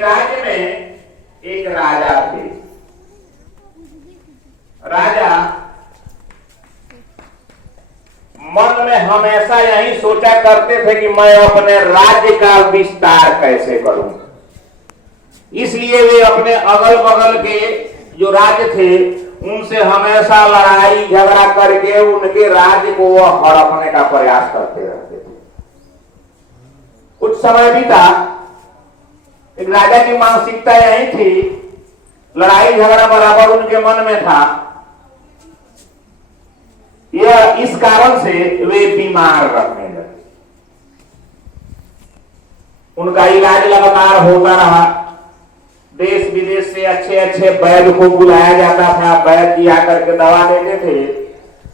राज्य में एक राजा थे। राजा मन में हमेशा यही सोचा करते थे कि मैं अपने राज्य का विस्तार कैसे करूं। इसलिए वे अपने अगल बगल के जो राज्य थे उनसे हमेशा लड़ाई झगड़ा करके उनके राज्य को वह हड़पने का प्रयास करते रहते थे। कुछ समय बीता, एक राजा की मानसिकता यही थी, लड़ाई झगड़ा बराबर उनके मन में था। यह इस कारण से वे बीमार रहने लगे। उनका इलाज लगातार होता रहा। देश विदेश से अच्छे अच्छे वैद्य को बुलाया जाता था, वैद्य जी आकर के दवा देते थे,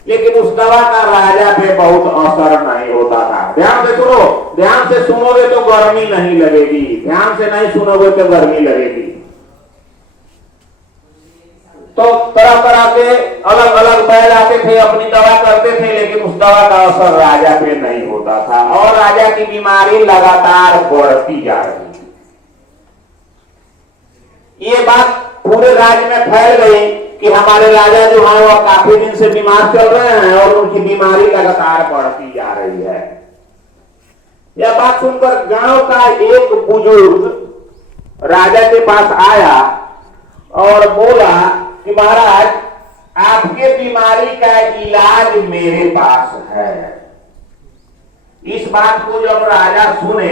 लेकिन उस दवा का राजा पे बहुत असर नहीं होता था। ध्यान से सुनो, ध्यान से सुनोगे तो गर्मी नहीं लगेगी, ध्यान से नहीं सुनोगे तो गर्मी लगेगी। तो तरह तरह के अलग अलग वैद्य आते थे, अपनी दवा करते थे, लेकिन उस दवा का असर राजा पे नहीं होता था और राजा की बीमारी लगातार बढ़ती जा रही थी। ये बात पूरे राज्य में फैल गई कि हमारे राजा जो है वह काफी दिन से बीमार चल रहे हैं और उनकी बीमारी लगातार बढ़ती जा रही है। यह बात सुनकर गांव का एक बुजुर्ग राजा के पास आया और बोला कि महाराज, आपके बीमारी का इलाज मेरे पास है। इस बात को जब राजा सुने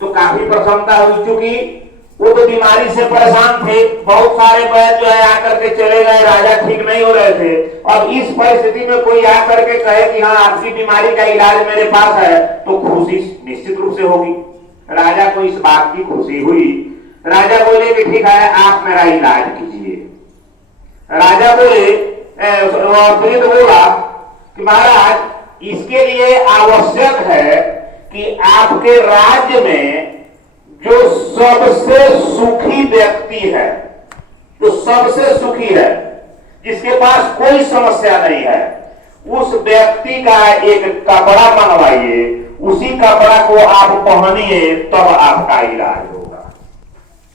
तो काफी प्रसन्नता हुई, क्योंकि वो तो बीमारी से परेशान थे। बहुत सारे वैद्य जो है आकर के चले गए, राजा ठीक नहीं हो रहे थे। अब इस परिस्थिति में कोई आकर के कहे कि हाँ आपकी बीमारी का इलाज मेरे पास है, तो खुशी निश्चित रूप से होगी। राजा को इस बात की खुशी हुई। राजा बोले कि ठीक है, आप मेरा इलाज कीजिए। राजा बोले, वृद्ध बोला कि महाराज, इसके लिए आवश्यक है कि आपके राज्य में जो सबसे सुखी व्यक्ति है, जो सबसे सुखी है, जिसके पास कोई समस्या नहीं है, उस व्यक्ति का एक कपड़ा बनवाइए, उसी कपड़ा को आप पहनिए, तब आपका इलाज होगा।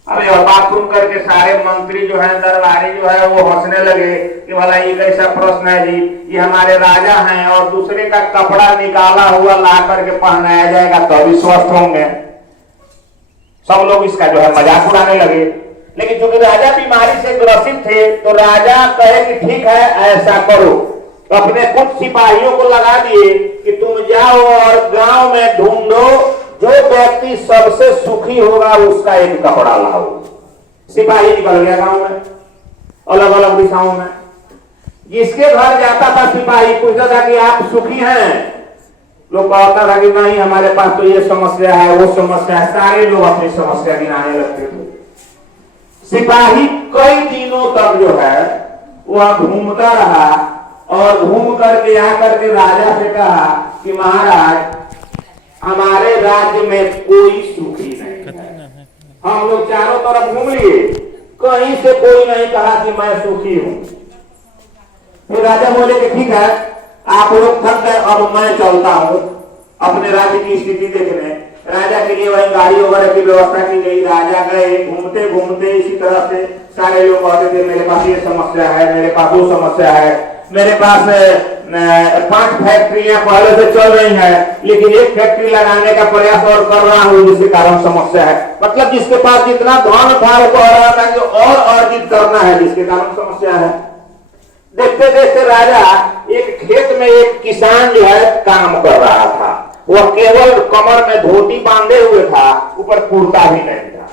अब यह बात सुन करके सारे मंत्री जो है, दरबारी जो है, वो हंसने लगे कि भला ये कैसा प्रश्न है जी, ये हमारे राजा हैं और दूसरे का कपड़ा निकाला हुआ ला करके पहनाया जाएगा तो भी स्वस्थ होंगे। सब लोग इसका जो है मजाक उड़ाने लगे। लेकिन चूंकि राजा बीमारी से ग्रसित थे तो राजा कहे कि ठीक है, ऐसा करो। तो अपने कुछ सिपाहियों को लगा दिए कि तुम जाओ और गांव में ढूंढो, जो व्यक्ति सबसे सुखी होगा उसका एक कपड़ा लाओ। सिपाही निकल गया गांव में, अलग अलग दिशाओं में। जिसके घर जाता था सिपाही पूछता था कि आप सुखी हैं, लोग कहता था कि नहीं हमारे पास तो ये समस्या है, वो समस्या है। सारे लोग अपनी समस्या गिनाने लगते थे। सिपाही कई दिनों तक जो है वह घूमता रहा और घूम करके आकर के राजा से कहा कि महाराज, हमारे राज्य में कोई सुखी नहीं है। हम लोग चारों तरफ घूम लिए, कहीं से कोई नहीं कहा कि मैं सुखी हूं। फिर राजा बोले कि ठीक है, आप लोग थक गए, अब मैं चलता हूं अपने राज्य की स्थिति देखने। राजा के लिए वही गाड़ी वगैरह की व्यवस्था की गई। राजा गए, घूमते घूमते इसी तरह से सारे लोग कहते थे मेरे पास ये समस्या है, मेरे पास वो समस्या है, मेरे पास 5 फैक्ट्रियां पहले से चल रही हैं, लेकिन एक फैक्ट्री लगाने का प्रयास और कर रहा हूं जिसके कारण समस्या है। मतलब जिसके पास जितना धन था वो कह रहा था कि और अर्जित करना है, जिसके कारण समस्या है। देखते देखते राजा एक खेत में एक किसान जो है काम कर रहा था। वह केवल कमर में धोती बांधे हुए था, ऊपर कुर्ता भी नहीं था।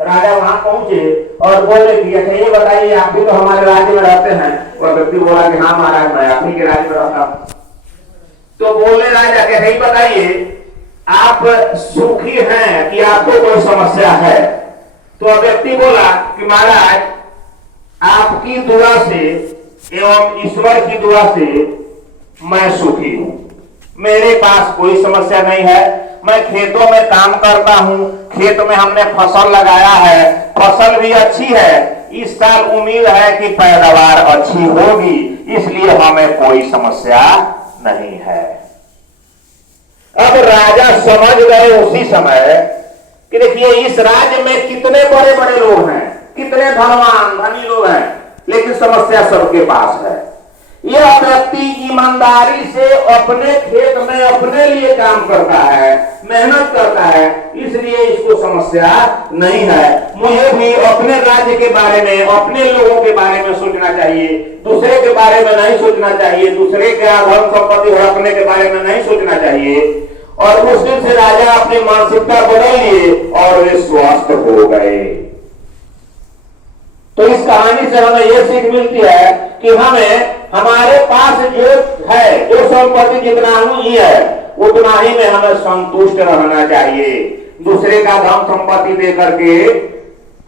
राजा वहां पहुंचे और बोले कि अच्छा ये बताइए, आप भी तो हमारे राज्य में रहते हैं। वह व्यक्ति बोला कि हाँ महाराज, मैं आप ही के राज्य में रहता हूं। तो बोले राजा के नहीं बताइए, आप सुखी हैं कि आपको कोई समस्या है? तो व्यक्ति बोला कि महाराज, आपकी दुआ से एवं ईश्वर की दुआ से मैं सुखी हूं, मेरे पास कोई समस्या नहीं है। मैं खेतों में काम करता हूं, खेत में हमने फसल लगाया है, फसल भी अच्छी है। इस साल उम्मीद है कि पैदावार अच्छी होगी, इसलिए हमें कोई समस्या नहीं है। अब राजा समझ गए उसी समय कि देखिए इस राज्य में कितने बड़े बड़े लोग हैं, कितने धनवान धनी लोग हैं, लेकिन समस्या सबके पास है। यह व्यक्ति ईमानदारी से अपने खेत में अपने लिए काम करता है, मेहनत करता है, इसलिए इसको समस्या नहीं है। मुझे भी अपने राज्य के बारे में, अपने लोगों के बारे में सोचना चाहिए, दूसरे के बारे में नहीं सोचना चाहिए, दूसरे के धन संपत्ति हड़पने के बारे में नहीं सोचना चाहिए। और उस दिन से राजा अपनी मानसिकता बदल लिए और वे स्वस्थ हो गए। तो इस कहानी से हमें यह सीख मिलती है कि हमें हमारे पास जो है, जो संपत्ति जितना ही है, उतना ही में हमें संतुष्ट रहना चाहिए। दूसरे का धन संपत्ति दे करके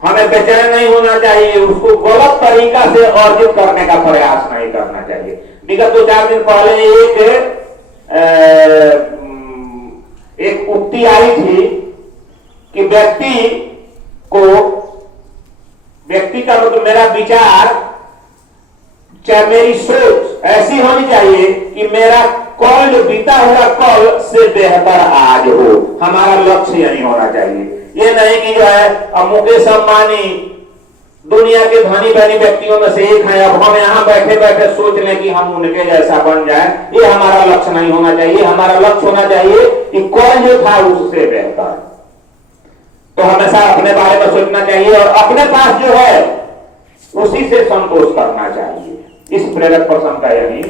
हमें बेचैन नहीं होना चाहिए, उसको गलत तरीका से अर्जित करने का प्रयास नहीं करना चाहिए। विगत 2-4 दिन पहले एक उक्ति आई थी कि व्यक्ति का मतलब मेरा विचार, चाहे मेरी सोच ऐसी होनी चाहिए कि मेरा कल जो बीता हुआ कल से बेहतर आज हो। हमारा लक्ष्य यही होना चाहिए। ये नहीं कि जो है मुकेश अंबानी दुनिया के धनी बनी व्यक्तियों में से एक है, अब हम यहाँ बैठे बैठे सोच लें कि हम उनके जैसा बन जाए, ये हमारा लक्ष्य नहीं होना चाहिए। हमारा लक्ष्य होना चाहिए कि कौन जो था उससे बेहतर। तो हमेशा अपने बारे में सोचना चाहिए और अपने पास जो है उसी से संतोष करना चाहिए। इस प्रेरक प्रसंग का यही